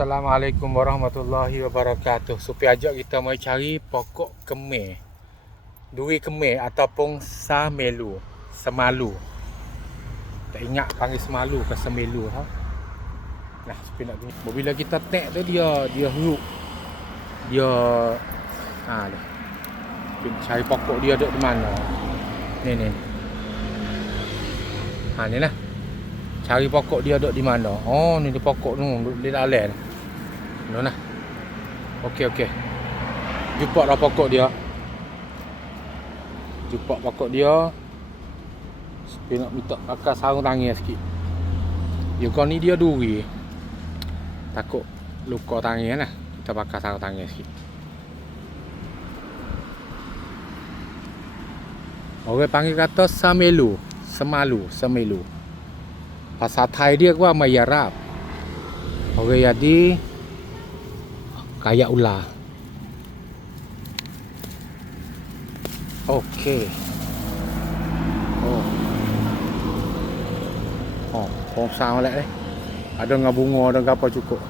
Assalamualaikum warahmatullahi wabarakatuh. Supi ajak kita mai cari pokok kemih. Duri kemih ataupun samelu, semalu. Tak ingat panggil semalu ke semelu ha. Nah, supi nak gini. Bila kita tek tu dia dia huruk. Dia ha cari pokok dia duduk di mana. Ni ni. Ha ni lah. Cari pokok dia duduk di mana. Oh, ni di pokok tu, duduk di dalam. No nah. Okey okey. Jumpa dah pokok dia. Jumpa pokok dia. Saya nak minta pakai sarung tangan sikit. Ya kau ni dia duri. Takut luka tangan lah. Kita pakai sarung tangan sikit. Orang panggil kata samelu, semalu, semelu. Bahasa Thai dia gua mayarab. Orang jadi kayak ular. Okey. Oh. Oh, pom sang lek eh. Ada dengan bunga ada dengan apa cukup.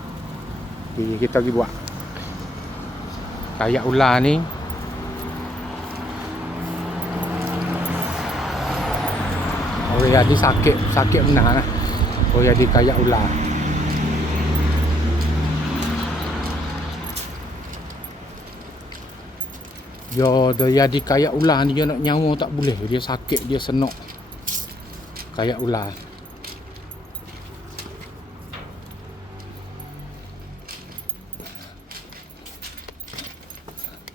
Jadi kita pergi buat. Kayak ular ni Orang jadi sakit, sakit benar lah. Orang jadi kayak ular. Dia dia jadi kayak ular ni dia nak nyawa tak boleh. Dia sakit, dia senok. Kayak ular.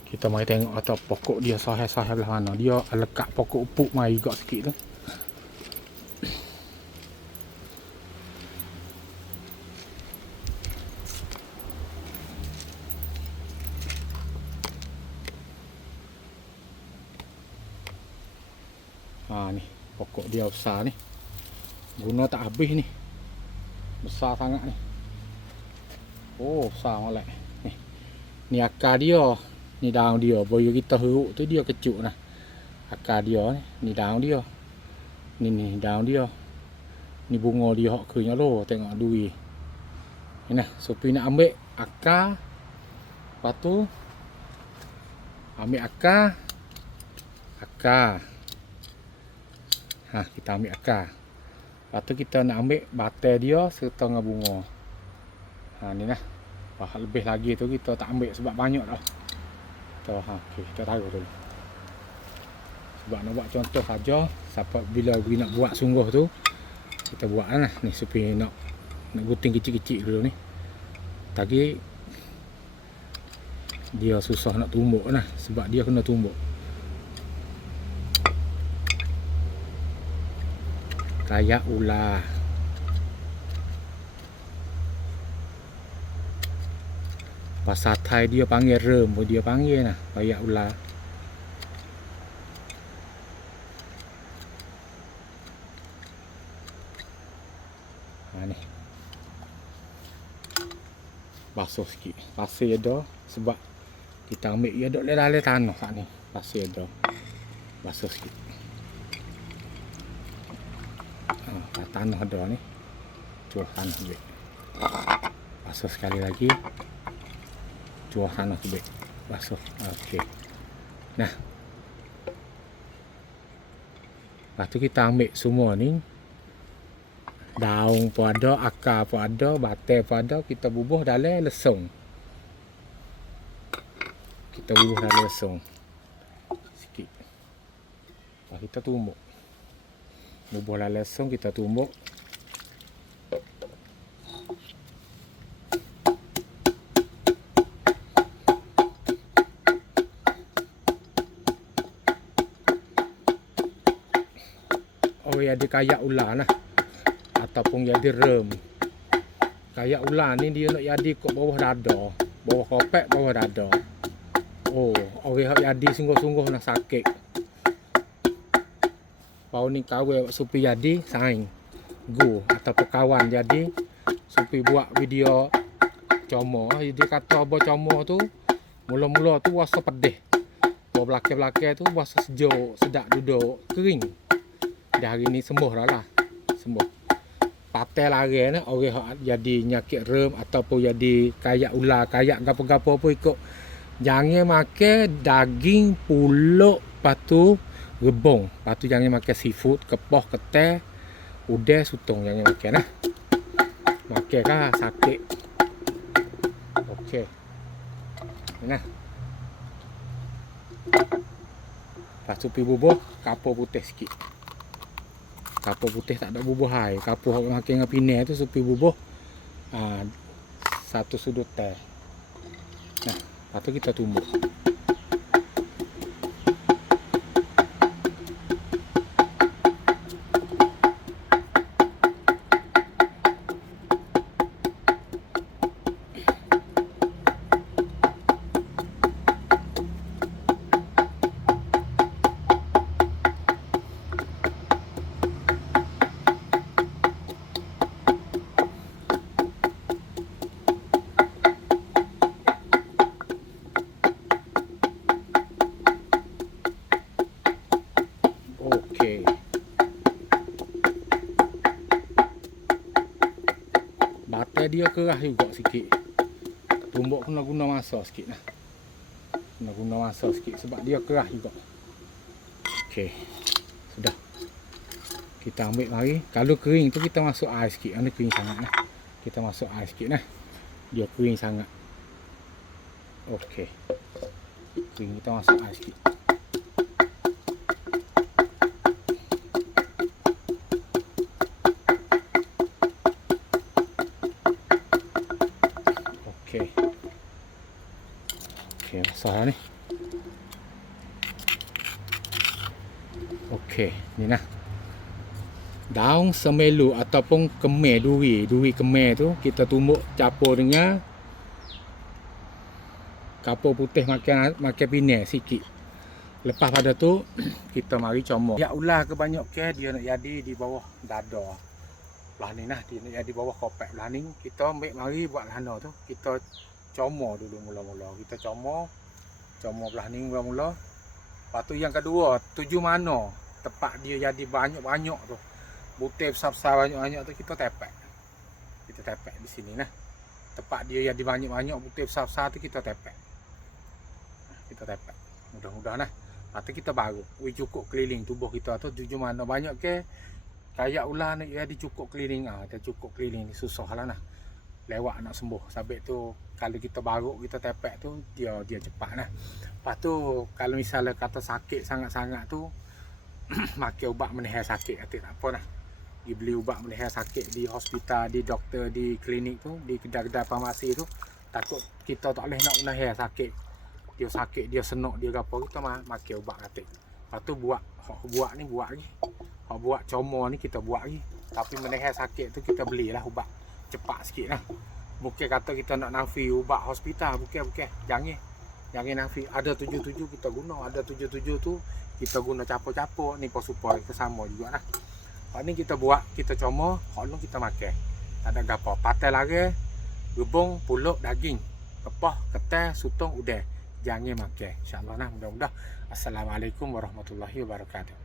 Kita mari tengok atau pokok dia sahih-sahih belah mana. Dia lekat pokok upuk mai juga sikit tu. Ha ni, pokok dia besar ni. Guna tak habis ni. Besar sangat ni. Oh, besar molek. Ni. Ni akar dia. Ni daun dia. Boyo kita huruk tu dia kecuk nah. Akar dia ni, ni daun dia. Ni ni daun dia. Ni bunga dia hok kenyang lo tengok dui. Ni nah, Sopi nak ambil akar. Lepas tu ambil akar. Akar. Ha, kita ambil akar. Lepas tu kita nak ambil batai dia serta dengan bunga. Ha, ni lah. Lepas lebih lagi tu kita tak ambil sebab banyak dah. Kita, ha, okay, kita taruh dulu. Sebab nak buat contoh saja. Siapa bila pergi nak buat sungguh tu. Kita buat lah. Ni supaya nak nak gunting kecil-kecil dulu ni. Tadi dia susah nak tumbuk lah. Sebab dia kena tumbuk. Kayak ular. Bahasa Thai dia panggil rem, dia panggil ular. Ha sikit. Pasir ada sebab kita ambil ia dok dalam tanah ni. Pasir ada. Basuh sikit. Ha, tanah ada ni. Cuah tanah tu. Basuh sekali lagi. Cuah tanah tu. Basuh. Okey. Nah. Lepas tu kita ambil semua ni. Daun pun ada, akar pun ada, batai pun ada. Kita bubuh dalam lesung. Kita bubuh dalam lesung. Sikit. Lepas kita tumbuk bola lesung kita tumbuk. Oh ya dia kayak ular lah Ataupun jadi rem. Kayak ular ni dia nak jadi kat bawah dada. Bawah kopek bawah dada. Oh orang yang jadi sungguh-sungguh nak sakit Pau ni kawin supi jadi saing. Go atau kawan jadi supi buat video como. Dia kata apa como tu mula-mula tu rasa pedih. Bawa belakang-belakang tu rasa sejuk sedap duduk kering. Dah hari ni sembuh dah lah. Sembuh. Patai lari ni orang jadi nyakit rem ataupun jadi kayak ular kayak gapo-gapo pun ikut. Jangan makan daging puluk patu rebung patu jangan makan seafood kepoh keteh udeh sutong jangan makan nah makan kah sakit okey nah Lepas tu pergi bubuh, kapur putih sikit. Kapur putih tak ada bubuh hai. Kapur hok makan dengan pinai tu supi bubuh. Ha, satu sudut teh. Nah, lepas tu kita tumbuk. Batai dia kerah juga sikit. Tumbuk kena guna masa sikit lah. Kena guna masa sikit sebab dia kerah juga. Okey. Sudah. Kita ambil mari. Kalau kering tu kita masuk air sikit. Ini kering sangat lah. Kita masuk air sikit lah. Dia kering sangat. Okey. Kering kita masuk air sikit. Okey. Okey, besar ni. Okey, ni nah. Daun semelu ataupun kemer duri, duri kemer tu kita tumbuk campur dengan kapur putih makan makan pinai sikit. Lepas pada tu kita mari comot. Ya ular kebanyak ke dia nak jadi di bawah dada. Belah ni nah dia nak jadi bawah kopek belah ni kita ambil mari buat lana tu kita comor dulu mula-mula. Kita comor comor belah ni mula-mula. Lepas tu yang kedua, tuju mana tempat dia jadi banyak-banyak tu. Butir besar-besar banyak-banyak tu kita tepek. Kita tepek di sini nah. Tempat dia jadi banyak-banyak butir besar-besar tu kita tepek. Kita tepek. Mudah-mudahan nah. Lepas tu kita baru. Cukup keliling tubuh kita tu tuju mana banyak ke kayak ular ni jadi cukup keliling ah, dia cukup keliling susah lah nah. Lewat nak sembuh. Sabit tu kalau kita baru kita tepek tu dia dia cepat nah. Lepas tu kalau misalnya kata sakit sangat-sangat tu makan ubat meneher sakit kata tak apa nah. Dia beli ubat meneher sakit di hospital, di doktor, di klinik tu, di kedai-kedai farmasi tu. Takut kita tak boleh nak meneher sakit. Dia sakit, dia senok, dia apa kita makan ubat kata. Lepas tu buat buat ni buat lagi. Hak buat comor ni kita buat lagi. Tapi meneher sakit tu kita belilah ubat. Cepat sikit lah. Bukan kata kita nak nafi ubat hospital, bukan bukan. Jangan. Jangan nafi. Ada tujuh-tujuh kita guna, ada tujuh-tujuh tu kita guna capur-capur ni pun supaya kita sama juga lah. Hak ni kita buat, kita comor, hak kita makan. Tak ada gapo. Patai lagi, rebung, puluk, daging. Kepah, keteh, sutong, udeh. Jangan makan. InsyaAllah nah, mudah-mudah. Assalamualaikum warahmatullahi wabarakatuh.